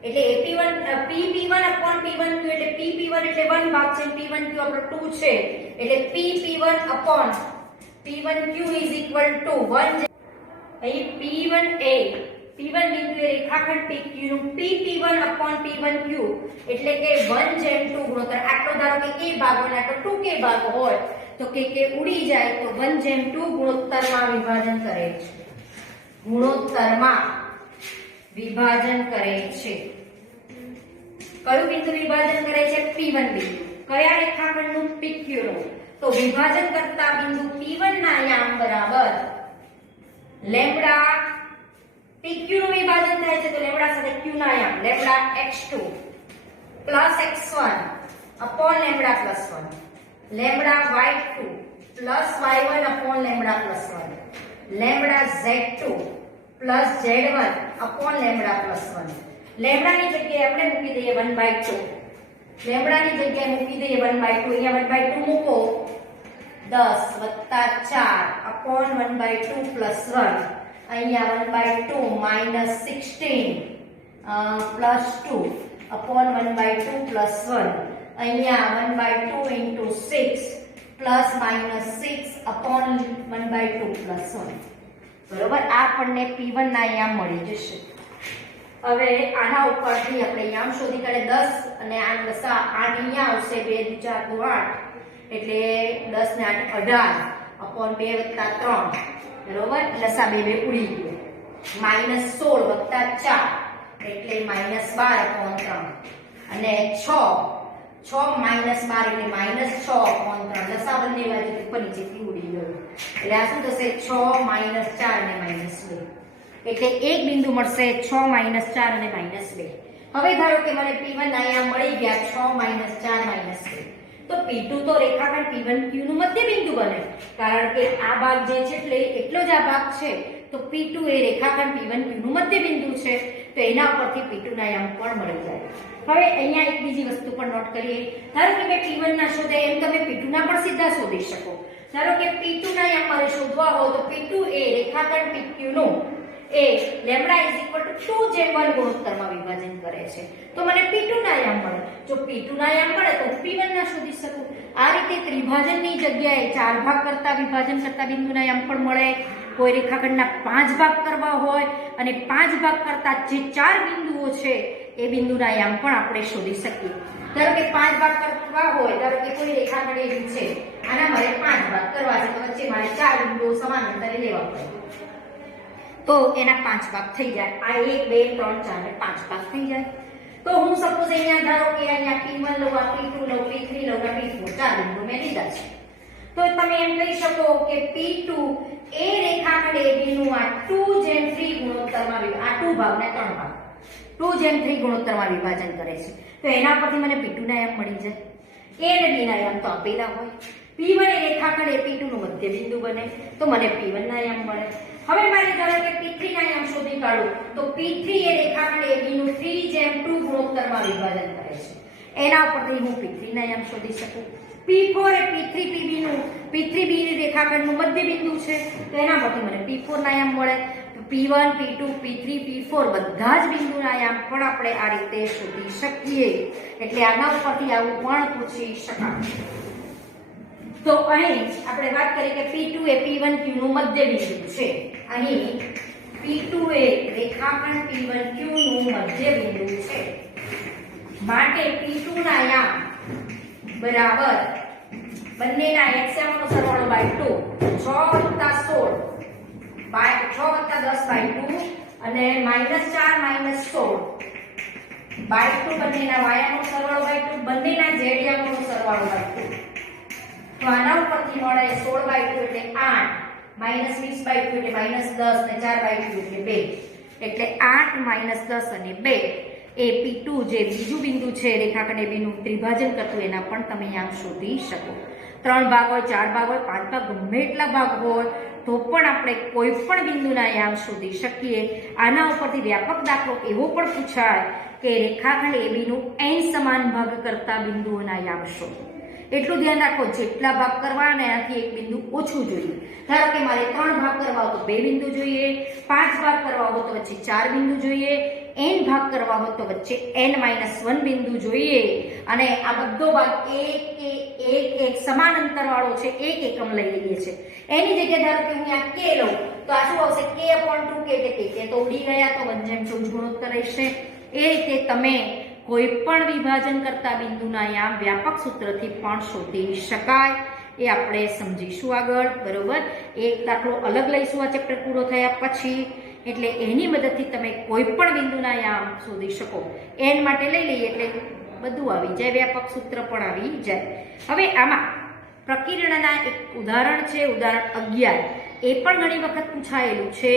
એટલે P1 upon P1Q એટલે P1 એટલે 1 ભાગ છે, P1Q આપણો 2 છે, એટલે P1 upon P1Q is equal to 1. અહીં P1 બિંદુ એ રેખાખંડ PQ નું P1 upon P1Q એટલે કે 1:2 ગુણોત્તર. આટલો ધારો કે k ભાગ હોય, આટલો 2k ભાગ હોય તો k ઉડી જાય તો 1:2 ગુણોત્તરમાં વિભાજન કરે છે. ગુણોત્તરમાં વિભાજન કરે છે. કયું બિંદુ વિભાજન કરે છે? P1 બિંદુ. કયા રેખાખંડનું? PQ નું. તો વિભાજન કરતા બિંદુ P1 ના યામ બરાબર લેમ્બડા. PQ નું વિભાજન થાય છે તો લેમ્બડા સાથે Q ના યામ lambda x2 plus x1 upon lambda plus 1, lambda y2 plus y1 upon lambda plus 1, lambda z2 plus z1 upon lambda plus 1. લેમ્બડાની જગ્યાએ આપણે મૂકી દઈએ 1/2. લેમ્બડાની જગ્યાએ મૂકી દઈએ 1/2. અહીંયા 1/2 મૂકો 10 વત્તા 4 upon 1/2 plus 1. અહીંયા 1/2 minus 16 plus 2 upon 1/2 plus 1. અહીંયા 1/2 into 6 plus minus 6 upon 1/2 plus 1. બરોબર, આ આપણને P1 ના યામ મળી જશે. હવે આના ઉપરથી આપણે યામ શોધી કાઢે 10 અને 8 લસા 8 અહીંયા આવશે, 2 4 8 એટલે 10 ને 8 18 upon 2 + 3. બરોબર, લસા 2 ઉડી ગયો. -16 + 4 એટલે -12 upon 3 અને 6 minus 12 એટલે -6 upon 3. લસા બંને બાજુ ઉપર નીચેથી ઉડી ગયો એટલે આ શું થશે? 6 -4 અને -2 એટલે એક બિંદુ મળશે 6 -4 અને -2. હવે ધારો કે મને P1 ના યામ મળી ગયા 6 -4 -2 તો P2 તો રેખાખંડ P1Q નું મધ્ય બિંદુ બને, કારણ કે આ ભાગ જે છે એટલે એટલો જ આ ભાગ છે તો P2 એ રેખાખંડ P1Q નું મધ્ય બિંદુ છે તો એના પરથી P2 ના યામ પણ મળી જાય. હવે અહીંયા એક બીજી વસ્તુ પણ નોટ કરીએ. ધારો કે મેં P1 ના શોધે એમ તમે P2 ના પણ સીધા શોધી શકો. ધારો કે P2 ના યામ મારે શોધવા હોય તો P2 એ રેખાખંડ PQ નું એ લેમ્બડા = 2:1 ગુણોત્તરમાં વિભાજન કરે છે તો મને P2 ના યામ મળે. જો P2 ના યામ મળે તો P1 ના શોધી શકું. આ રીતે ત્રિભાજનની જગ્યાએ 4 ભાગ કરતા વિભાજન કરતા બિંદુના યામ પણ મળે. કોઈ રેખાખંડના 5 ભાગ કરવા હોય અને 5 ભાગ કરતા જે 4 બિંદુઓ છે એ બિંદુના યામ પણ આપણે શોધી શકીએ. ધારો કે 5 ભાગ કરવા હોય, ધારો કે કોઈ રેખાખંડ એવી છે આના મારે 5 ભાગ કરવા છે તો વચ્ચે મારે 4 બિંદુઓ સમાંતરે લેવા પડે તો એના 5 ભાગ થઈ જાય. આ 1 2 3 4 ને 5 ભાગ થઈ જાય. તો હું સપોઝ અહીંયા ધારો કે અહીંયા P1 લઉં, આ P2 લઉં, P3 લઉં, આ P4 4 બિંદુ મેં લીધા છે તો તમે એમ કહી શકો કે P2 એ રેખાખંડ AB નું આ 2:3 ગુણોત્તરમાં આ 2 ભાગ ને 3 ભાગ 2:3 ગુણોત્તરમાં વિભાજન કરે છે તો એના પરથી મને P2 ના યામ મળી જાય. A અને B ના યામ તો આપેલા હોય. P1 એ રેખાખંડ એ P2 નું મધ્ય બિંદુ બને તો મને P1 ના યામ મળે. હવે મારે ધારો કે P3 ના યામ શોધી કાઢું તો P3 એ રેખાખંડ AB નું 3:2 ગુણોત્તરમાં વિભાજન કરે છે. એના ઉપરથી હું P3 ના યામ શોધી શકું. P4 એ P3B રેખાખંડનું મધ્ય બિંદુ છે તો એના પરથી મને P4 ના યામ મળે. P1 P2 P3 P4 બધા જ બિંદુના યામ પણ આપણે આ રીતે શોધી શકીએ. એટલે આના ઉપરથી આવું પણ પૂછી શકાય. તો અહીં આપણે વાત કરી કે P2 એ P1Q નું મધ્ય બિંદુ છે. અહીં P2 એ રેખાખંડ P1Q નું મધ્ય બિંદુ છે માટે P2 ના યામ બરાબર બંનેના એક્સનો સરવાળો / 2 6 + 16 6 + 10/2 અને -4 - 16 / 2 બંનેના વાયાનો સરવાળો / 2 બંનેના ઝેડિયાનો સરવાળો / 2 તો આના ઉપરથી મળે 16/2 એટલે 8 -20/2 એટલે -10 ને 4/2 એટલે 2 એટલે 8 -10 અને 2 એ P2 જે બીજું બિંદુ છે રેખાખંડ AB નું ત્રિભાજન કરતું એના પણ તમે યામ શોધી શકો. 3 ભાગ હોય, 4 ભાગ હોય, 5 ભાગ ગમે એટલા ભાગ હોય તો પણ આપણે કોઈ પણ બિંદુના યામ શોધી શકીએ. આના ઉપરથી વ્યાપક દાખલો એવો પણ પૂછાય કે રેખાખંડ AB નું n સમાન ભાગ કરતા બિંદુઓના યામ શોધો. એટલું ધ્યાન રાખો જેટલા ભાગ કરવા અને એનાથી એક બિંદુ ઓછું જોઈએ. ધારો કે મારે 3 ભાગ કરવા હોય તો 2 બિંદુ જોઈએ, 5 ભાગ કરવા હોય તો વચ્ચે 4 બિંદુ જોઈએ, n ભાગ કરવા હોય તો વચ્ચે n-1 બિંદુ જોઈએ અને આ બધો ભાગ એક સમાન અંતર વાળો છે, 1 એકમ લઈ લઈએ છે. એની જગ્યાએ ધારો કે હું આ k લઉં તો આ શું આવશે k/2k એટલે k તો ઉડી ગયા તો 1/4 ગુણોત્તર રહેશે. એ રીતે તમે કોઈ પણ વિભાજન કરતા બિંદુના યામ વ્યાપક સૂત્રથી પણ શોધી શકાય. એ આપણે સમજીશું આગળ, બરોબર. એક દાખલો અલગ લઈશું આ ચેપ્ટર પૂરો થયા પછી, એટલે એની મદદથી તમે કોઈ પણ બિંદુના યામ શોધી શકો. n માટે લઈ લઈએ એટલે બધું આવી જાય, વ્યાપક સૂત્ર પણ આવી જાય. હવે આમાં પ્રકીર્ણના એક ઉદાહરણ છે, ઉદાહરણ 11. એ પણ ઘણી વખત પૂછાયેલું છે.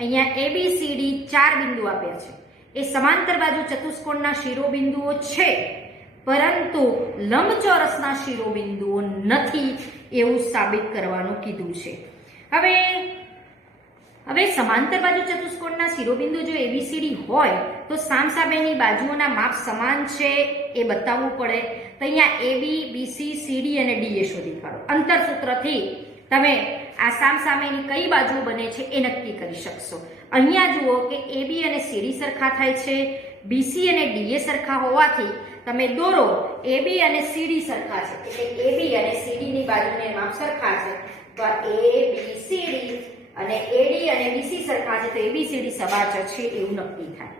અહીંયા ABCD 4 બિંદુ આપ્યા છે. એ સમાંતર બાજુ ચતુષ્કોણના શિરોબિંદુઓ છે, પરંતુ લંબચોરસના શિરોબિંદુઓ નથી એવું સાબિત કરવાનું કીધું છે. હવે સમાંતર બાજુ ચતુષ્કોણના શિરોબિંદુ જો ABCD હોય તો સામસામેની બાજુઓના માપ સમાન છે એ બતાવવું પડે. તો અહીંયા AB, BC, CD અને DA શોધી કાઢો. અંતર સૂત્રથી તમે આ સામસામેની કઈ બાજુ બને છે એ નક્કી કરી શકશો. અહીંયા જુઓ કે AB અને CD સરખા થાય છે, BC અને DA સરખા હોવાથી તમે દોરો AB અને CD સરખા છે એટલે AB અને CD ની બાજુને માપ સરખા છે તો ABCD અને AD અને BC સરખા છે તો ABCD સબાચર છે એવું નક્કી થાય.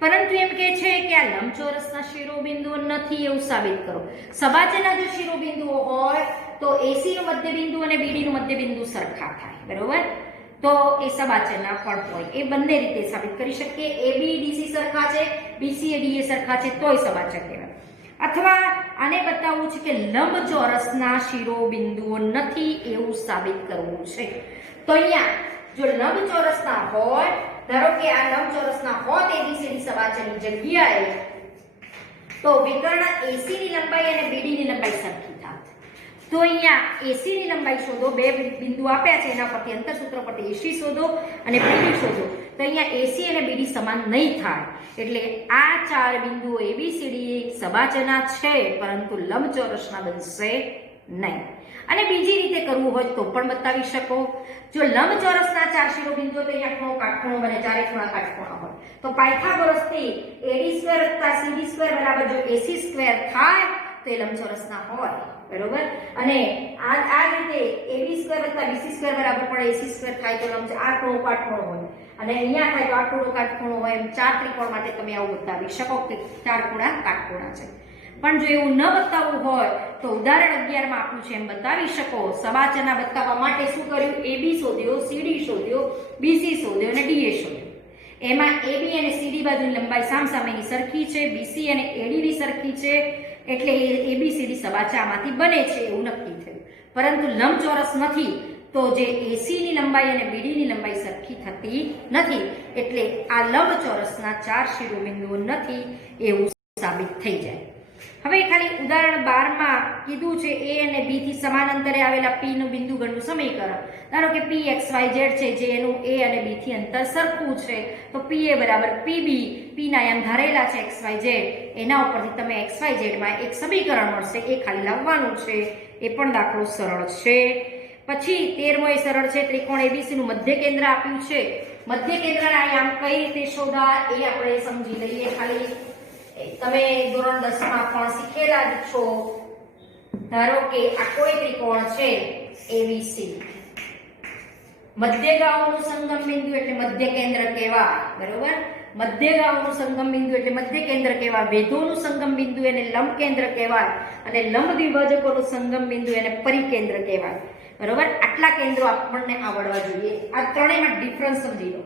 પરંતુ એમ કે છે કે આ લંબચોરસના શિરોબિંદુઓ નથી એવું સાબિત કરો. સબાચરના જો શિરોબિંદુઓ હોય તો AC નું મધ્યબિંદુ અને BD નું મધ્યબિંદુ સરખા થાય, બરોબર. તો એ સબાચરના પણ હોય. એ બંને રીતે સાબિત કરી શકીએ. AB DC સરખા છે, BC એ DA સરખા છે તોય સબાચર કહેવાય. અથવા આને બતાવવું છે કે લંબચોરસના શિરોબિંદુઓ નથી એવું સાબિત કરવું છે. તો અહીંયા જો લંબચોરસના હોય, ધારો કે આ લંબચોરસના હોત ABCD સબાચરની જગ્યાએ, તો વિકર્ણ AC ની લંબાઈ અને BD ની લંબાઈ સરખી થાત. તો અહીંયા AC ની લંબાઈ શોધો, બે બિંદુ આપ્યા છે એના પરથી અંતર સૂત્ર પરથી AC શોધો અને BD શોધો. તો અહીંયા AC અને BD સમાન નહીં થાય એટલે આ 4 બિંદુઓ ABCD સબાચરના છે પરંતુ લંબચોરસના બનશે નહીં. અને બીજી રીતે કરવું હોય તો પણ બતાવી શકો. જો લંબચોરસના 4 શિરોબિંદુઓ તો અહીંયા ખૂણો કાટખૂણો બને, ચારે ખૂણા કાટખૂણા હોય તો પાયથાગોરસથી AD2 + CD2 બરાબર જો AC2 થાય તો એ લંબચોરસના હોય, બરોબર. અને આ રીતે AB2 + BC2 બરાબર પણ AC2 થાય તો આ ખૂણો કાટખૂણો હોય અને અહીંયા થાય તો આ ખૂણો કાટખૂણો હોય. એમ 4 ત્રિકોણ માટે તમે આવું બતાવી શકો કે 4 ખૂણા કાટખૂણા છે. પણ જો એવું ન બતાવવું હોય તો ઉદાહરણ 11 માં આપ્યું છે એમ બતાવી શકો. સબાચરના બતાવવા માટે શું કર્યું? AB શોધ્યો, CD શોધ્યો, BC શોધ્યો અને DA શોધ્યો. એમાં AB અને CD બાજુની લંબાઈ સામસામેની સરખી છે, BC અને AD ની સરખી છે એટલે ABCD સબાચામાંથી બને છે એવું નક્કી થયું. પરંતુ લંબચોરસ નથી તો જે AC ની લંબાઈ અને BD ની લંબાઈ સરખી થતી નથી એટલે આ લંબચોરસના 4 શિરોબિંદુઓ નથી એવું સાબિત થઈ જાય. હવે ખાલી ઉદાહરણ 12 માં કીધું છે A અને B થી સમાન અંતરે આવેલા P નું બિંદુ ગણનું સમીકરણ. ધારો કે P XYZ છે જે એનું A અને B થી અંતર સરખું છે તો PA બરાબર PB, P ના યામ ધારેલા છે XYZ, એના ઉપરથી તમે XYZ માં એક સમીકરણ મળશે એ ખાલી લાવવાનું છે. એ પણ દાખલો સરળ છે. પછી 13મો એ સરળ છે. ત્રિકોણ ABC નું મધ્ય કેન્દ્ર આપ્યું છે. મધ્ય કેન્દ્રના યામ કઈ રીતે શોધવા એ આપણે સમજી લઈએ. ખાલી તમે ધોરણ 10 માં પણ શીખેલા જ છો. ધારો કે આ કોઈ ત્રિકોણ છે ABC, મધ્યગાઓનું સંગમ બિંદુ એટલે મધ્ય કેન્દ્ર કહેવાય, બરોબર. મધ્યગાઓનું સંગમ બિંદુ એટલે મધ્ય કેન્દ્ર કહેવાય. વેધોનું સંગમ બિંદુ એને લંબ કેન્દ્ર કહેવાય અને લંબ દ્વિભાજકોનું સંગમ બિંદુ એને પરિકેન્દ્ર કહેવાય, બરોબર. આટલા કેન્દ્રો આપણને આવડવા જોઈએ. આ ત્રણેયમાં ડિફરન્સ સમજી લો.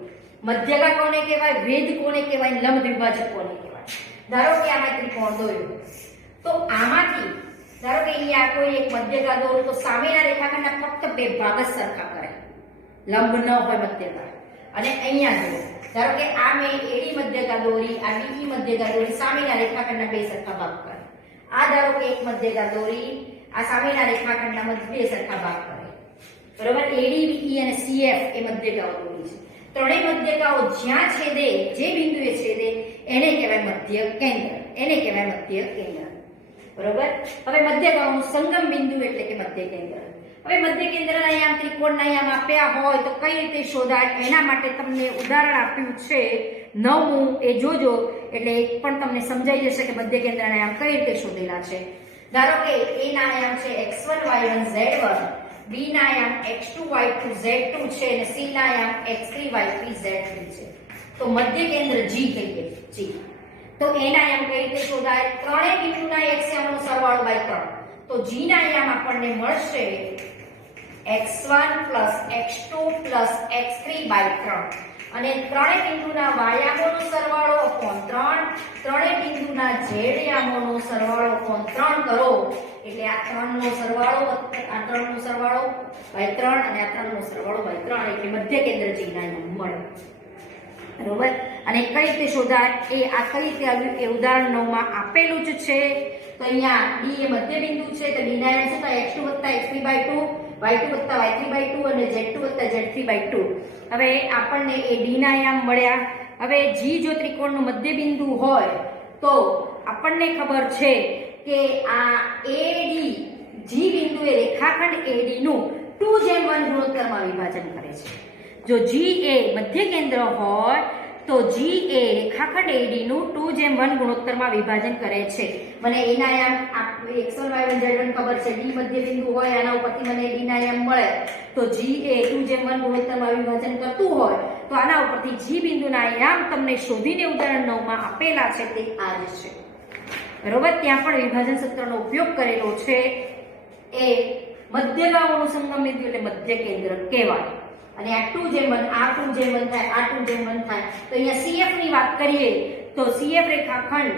મધ્યગા કોને કહેવાય, વેધ કોને કહેવાય, લંબ દ્વિભાજક કોને કહેવાય. ધારો કે આમાં ત્રિકોણ દોર્યો તો આમાંથી ધારો કે અહીંયા કોઈ એક મધ્યગા દોરું તો સામેના રેખાખંડના ફક્ત 2 ભાગ જ સરખા કરે, લંબ ન હોય મધ્યગા. અને અહીંયા જુઓ, ધારો કે આ મેં AD મધ્યગા દોરી, આ DE મધ્યગા દોરી, સામેના રેખાખંડના 2 સરખા ભાગ કરે. આ ધારો કે એક મધ્યગા દોરી, આ સામેના રેખાખંડના 2 સરખા ભાગ કરે, બરોબર. AD, BE અને CF એ મધ્યગાઓ દોરી છે. ત્રણેય મધ્યગાઓ જ્યાં છેદે, જે બિંદુએ છેદે એને કહેવાય મધ્ય કેન્દ્ર, એને કહેવાય મધ્ય કેન્દ્ર, બરોબર. હવે મધ્યગાઓનું સંગમ બિંદુ એટલે કે મધ્ય કેન્દ્ર. હવે મધ્ય કેન્દ્રના યામ ત્રિકોણના યામ આપ્યા હોય તો કઈ રીતે શોધાય એના માટે તમને ઉદાહરણ આપ્યું છે 9મું, એ જોજો એટલે એક પણ તમને સમજાઈ જશે કે મધ્ય કેન્દ્રના યામ કઈ રીતે શોધેલા છે. ધારો કે a ના યામ છે x1 y1 z1, b ના યામ x2 y2 z2 છે અને c ના યામ x3 y3 z3 છે. તો મધ્ય કેન્દ્ર g કહીએ g. તો a ના યામ કઈ રીતે શોધાય? ત્રણેય બિંદુના x યામનો સરવાળો બાય 3. તો g ના યામ આપણને મળશે x1 x2 x3 બાય 3 અને ત્રણેય બિંદુના y યામોનો સરવાળો upon 3, ત્રણેય બિંદુના z યામોનો સરવાળો upon 3 કરો એટલે આ 3 નો સરવાળો આ 3 નો સરવાળો બાય 3 અને આ 3 નો સરવાળો બાય 3 એટલે મધ્ય કેન્દ્ર g ના યામ મળે. બરોબર. અને કઈ રીતે શોધાય એ આ કઈ રીતે આવ્યું એ ઉદાહરણ 9 માં આપેલું જ છે. તો અહીંયા d એ મધ્ય બિંદુ છે તો d ના યામ શું થાય? x2 x3 by 2, y2 y3 by 2 અને z2 z3 બાય 2. હવે આપણને એ d ના યામ મળ્યા. હવે g જો ત્રિકોણનું મધ્ય બિંદુ હોય તો આપણને ખબર છે કે આ AD g બિંદુ એ રેખાખંડ AD નું 2:1 ગુણોત્તરમાં વિભાજન કરે છે. જો g એ મધ્ય કેન્દ્ર હોય તો g એ રેખાખંડ AD નું 2:1 ગુણોત્તરમાં વિભાજન કરે છે. મને a ના યામ x1 y1 z1 ખબર છે, d મધ્ય બિંદુ હોય આના ઉપરથી મને d ના યામ મળે તો g એ 2:1 ગુણોત્તરમાં વિભાજન કરતું હોય તો આના ઉપરથી g બિંદુના યામ તમને શોધીને ઉદાહરણ 9 માં આપેલા છે તે આ જ છે. બરોબર. ત્યાં પણ વિભાજન સૂત્રનો ઉપયોગ કરેલો છે. એ મધ્યગાઓનું સંગમ બિંદુ એટલે મધ્ય કેન્દ્ર કહેવાય. અને આ 2:1 આ 2:1 થાય આ 2:1 થાય તો અહીંયા CF ની વાત કરીએ તો CF રેખાખંડ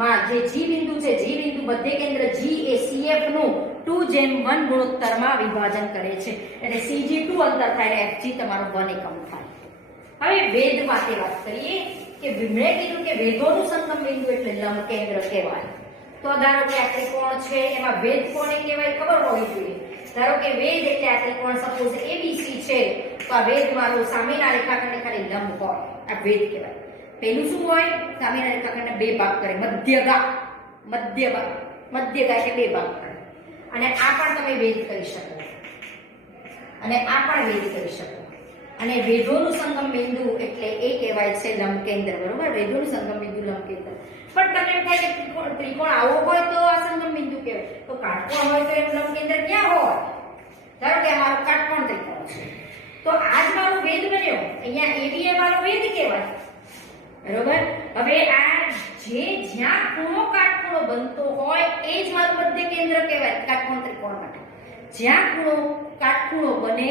માં જે g બિંદુ છે g બિંદુ મધ્ય કેન્દ્ર g એ CF નું 2:1 ગુણોત્તરમાં વિભાજન કરે છે એટલે CG2 અંતર થાય એટલે FG તમારો 1 એકમ થાય. હવે વેધ માટે વાત કરીએ કે મેં કીધું કે વેધોનું સંગમ બિંદુ એટલે લંબ કેન્દ્ર કહેવાય. તો ધારો કે આ ત્રિકોણ છે એમાં વેધ કોને કહેવાય ખબર હોવી જોઈએ. ધારો કે વેધ એટલે આ ત્રિકોણ સપોઝ ABC છે તો આ વેધ મારો સામેના રેખાખંડને ખાલી લંબ હોય આ વેધ કહેવાય. પેલું શું હોય? સામેના રેખાખંડને બે ભાગ કરે મધ્યગા એટલે બે ભાગ કરે. અને આ પણ તમે વેધ કરી શકો અને આ પણ વેધ કરી શકો. અને વેધોનું સંગમ બિંદુ એટલે એ કહેવાય છે લંબ કેન્દ્ર. બરોબર. વેધોનું સંગમ બિંદુ લંબ કેન્દ્ર. પણ તમને એમ થાય કે ત્રિકોણ આવો હોય તો આ સંગમ બિંદુ કહેવાય, તો કાટકોણ હોય તો એનું લંબ કેન્દ્ર ક્યાં હોય? ધારો કે આ મારો કાટકોણ ત્રિકોણ છે તો આ જ મારો વેધ બન્યો. અહીંયા AB એ મારો વેધ કહેવાય. બરોબર. હવે આ જે જ્યાં ખૂણો કાટખૂણો બનતો હોય એ જ મારું મધ્ય કેન્દ્ર કહેવાય કાટકોણ ત્રિકોણ માટે. જ્યાં ખૂણો કાટખૂણો બને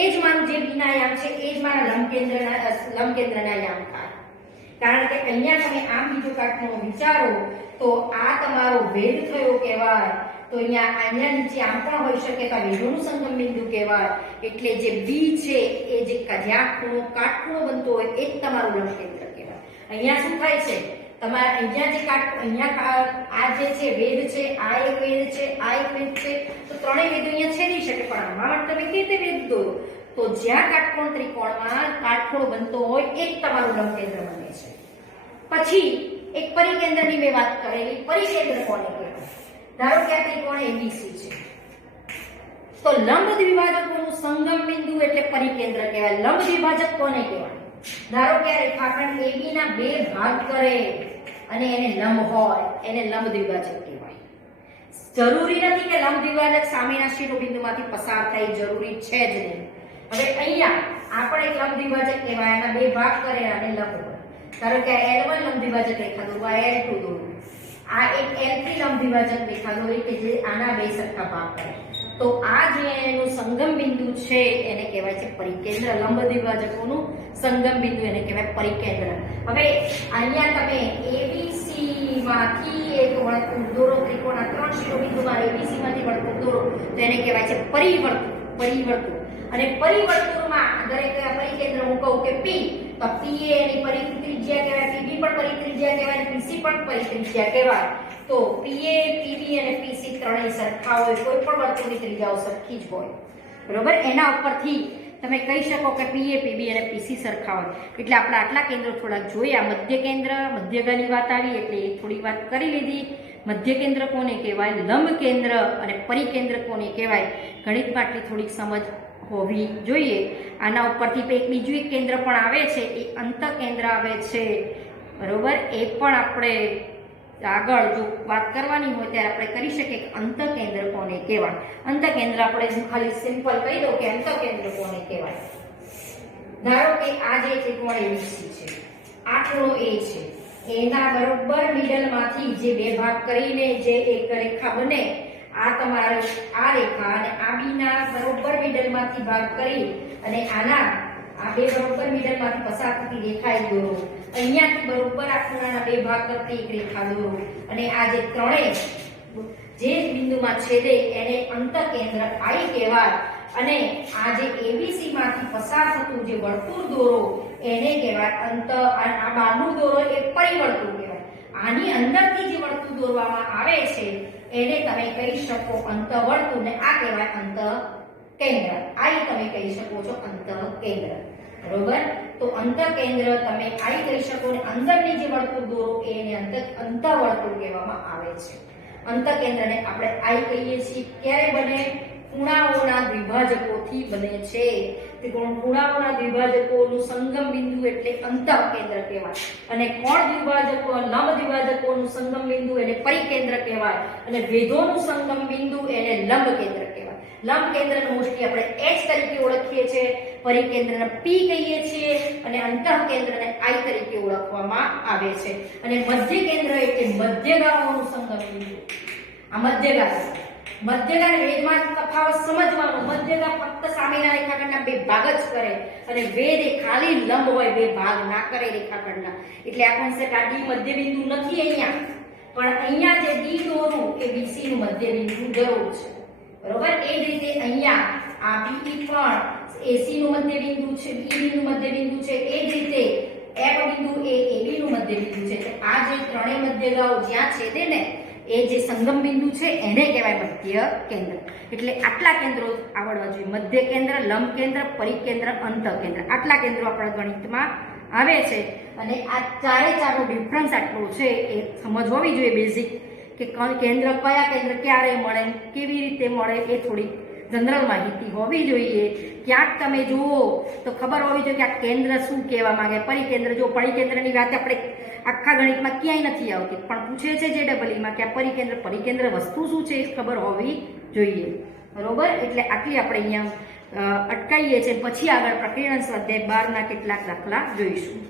એ જ મારું જે બીના યામ છે એ જ મારા લંબ કેન્દ્રના યામ થાય. કારણ કે અહીંયા તમે આમ બીજો કાટખૂણો વિચારો તો આ તમારો વેધ થયો કહેવાય. તો અહીંયા નીચે આમ પણ હોઈ શકે તો આ વેધોનું સંગમ બિંદુ કહેવાય. એટલે જે બી છે એ જે જ્યાં ખૂણો કાટખૂણો બનતો હોય એ જ તમારું લંબ કેન્દ્ર કહેવાય. અહીંયા શું થાય છે? તમારે અહીંયા જે અહીંયા આ જે છે વેધ છે, આ એક વેધ છે, આ એક વેધ છે તો ત્રણેય વેધો અહીંયા છેદી શકે. પણ આમાં તમે કેવી રીતે વેધ દોરો? તો જ્યાં કાટકોણ ત્રિકોણમાં કાટખૂણો બનતો હોય એ જ તમારું લંબ કેન્દ્ર બને છે. પછી એક પરિકેન્દ્રની મેં વાત કરેલી. પરિકેન્દ્ર કોને કહેવાય? ધારો કે આ ત્રિકોણ ABC છે તો લંબ દ્વિભાજકોનું સંગમ બિંદુ એટલે પરિકેન્દ્ર કહેવાય. લંબ દ્વિભાજક કોને કહેવાય? ધારો કે આ રેખાખંડ AB ના બે ભાગ કરે અને એને લંબ હોય એને લંબ દ્વિભાજક કહેવાય. જરૂરી નથી કે લંબ દ્વિભાજક સામેના શિરોબિંદુમાંથી પસાર થાય, જરૂરી છે જ નહીં. હવે અહીંયા આપણે એક લંબ દ્વિભાજક કહેવાય. આના બે ભાગ કરે અને લંબ હોય. ધારો કે L1 લંબ દ્વિભાજક રેખા દોરવા, L2 દોરવું. આ એક L3 લંબ દ્વિભાજક રેખા દોરી કે જે આના બે સરખા ભાગ કરે. તો આ જે એનું સંગમ બિંદુ છે એને કહેવાય છે પરિકેન્દ્ર. લંબ દ્વિભાજકોનું સંગમ બિંદુ એને કહેવાય પરિકેન્દ્ર. હવે અહીંયા તમે ABC માંથી એક વર્તુળ દોરો. ત્રિકોણના ત્રણ શિરોબિંદુમાં ABC માંથી વર્તુળ દોરો તો એને કહેવાય છે પરિવર્તુળ. અને પરિવર્તુળમાં દરેક પરિકેન્દ્ર હું કહું કે P તો P એ એની પરિત્રિજ્યા કહેવાય, PB પણ પરિત્રિજ્યા કહેવાય, PC પણ પરિત્રિજ્યા કહેવાય. તો PA, PB અને PC ત્રણેય સરખા હોય. કોઈ પણ વર્તુળની ત્રિજ્યાઓ સરખી જ હોય. બરોબર. એના ઉપરથી તમે કહી શકો કે PA, PB અને PC સરખા હોય. એટલે આપણે આટલા કેન્દ્રો થોડાક જોયા. મધ્ય કેન્દ્ર, મધ્યગાની વાત આવી એટલે થોડી વાત કરી લીધી. મધ્ય કેન્દ્ર કોને કહેવાય, લંબ કેન્દ્ર અને પરિકેન્દ્ર કોને કહેવાય, ગણિતમાં આટલી થોડીક સમજ હોવી જોઈએ. આના ઉપરથી એક બીજું એક કેન્દ્ર પણ આવે છે, એ અંતઃકેન્દ્ર આવે છે, બરોબર. એ પણ આપણે આગળ જો વાત કરવાની હોય ત્યારે આપણે કરી શકીએ કે અંતઃકેન્દ્ર કોને કહેવાય. અંતઃકેન્દ્ર આપણે ખાલી સિમ્પલ કહી દઉં કે અંતઃકેન્દ્ર કોને કહેવાય. ધારો કે આ જે ત્રિકોણ એબીસી છે, આ ખૂણો એ છે, એના બરોબર મિડલમાંથી જે બે ભાગ કરીને જે એક રેખા બને, આ તમારે આ રેખા અને આ બીના બરોબર મિડલમાંથી ભાગ કરી અને આના આ બે બરોબર મિડલમાંથી પસાર થતી રેખા એક દોરો. અહીંયાથી બરોબર આ ખૂણાના બે ભાગ કરતી એક રેખા દોરો અને આ જે ત્રણેય જે બિંદુમાં છેદે એને અંતઃકેન્દ્ર આઈ કહેવાય. અને આ જે એબીસી માંથી પસાર થતું જે વર્તુળ દોરો એને કહેવાય આ બહારનું દોરો એ પરિવર્તુળ કહેવાય. આની અંદરથી જે વર્તુળ દોરવામાં આવે છે એને તમે કહી શકો અંતઃવર્તુળ ને આ કહેવાય અંતઃકેન્દ્ર. આઈ તમે કહી શકો છો અંતઃકેન્દ્ર, બરોબર. તો અંતઃકેન્દ્ર તમે આઈ કહી શકો ને અંદરની જે વર્તુળ દોરો એને અંતઃવર્તુળ કહેવામાં આવે છે. અંતઃકેન્દ્રને આપણે આઈ કહીએ છીએ. ક્યારે બને? ખૂણાઓના દ્વિભાજકોથી બને છે. ખૂણાઓના દ્વિભાજકોનું સંગમ બિંદુ એટલે અંતઃકેન્દ્ર કહેવાય. અને કોણ દ્વિભાજકો લંબ દ્વિભાજકોનું સંગમ બિંદુ એને પરિકેન્દ્ર કહેવાય. અને ભેદોનું સંગમ બિંદુ એને લંબ કેન્દ્ર કહેવાય. લંબ કેન્દ્રને મોસ્ટલી આપણે H તરીકે ઓળખીએ છીએ, પરિકેન્દ્રને P કહીએ છીએ અને અંતઃકેન્દ્રને I તરીકે ઓળખવામાં આવે છે. અને મધ્ય કેન્દ્ર એટલે મધ્યગાઓનું સંગમ બિંદુ. આ મધ્યગા વેદમાં તફાવત સમજવાનો. મધ્યગા ફક્ત સામેના રેખાખંડના બે ભાગ જ કરે અને વેદ એ ખાલી લંબ હોય, બે ભાગ ના કરે રેખાખંડના. એટલે આ કોન્સેપ્ટ આ ડી મધ્ય બિંદુ નથી અહીંયા, પણ અહીંયા જે ડી દોરું એ બીસી નું મધ્ય બિંદુ જરૂર છે, બરોબર. એ જ રીતે અહીંયા આ બી પણ એસી નું મધ્ય બિંદુ છે, બી નું મધ્ય બિંદુ છે. એ જ રીતે એફ બિંદુ એ એબી નું મધ્ય બિંદુ છે. એટલે આ જે ત્રણેય મધ્યગાઓ જ્યાં છેદે ને એ જે સંગમ બિંદુ છે એને કહેવાય મધ્ય કેન્દ્ર. એટલે આટલા કેન્દ્રો આવડવા જોઈએ: મધ્ય કેન્દ્ર, લંબ કેન્દ્ર, પરિકેન્દ્ર, અંતઃકેન્દ્ર. આટલા કેન્દ્રો આપણા ગણિતમાં આવે છે. અને આ ચારે ચારનો ડિફરન્સ આટલો છે એ સમજ હોવી જોઈએ બેઝિક, કે કેન્દ્ર કયા કેન્દ્ર ક્યારે મળે, કેવી રીતે મળે, એ થોડી જનરલ માહિતી હોવી જોઈએ. ક્યાંક તમે જુઓ તો ખબર હોવી જોઈએ કે આ કેન્દ્ર શું કહેવા માંગે. પરિકેન્દ્ર, જો પરિકેન્દ્રની વાત આપણે આખા ગણિતમાં ક્યાંય નથી આવતી, પણ પૂછે છે જે ડબલઈમાં કે આ પરિકેન્દ્ર વસ્તુ શું છે એ ખબર હોવી જોઈએ, બરોબર. એટલે આટલી આપણે અહીંયા અટકાઈએ છીએ. પછી આગળ પ્રકીર્ણન સ્વાધ્યાય 12 ના કેટલાક દાખલા જોઈશું.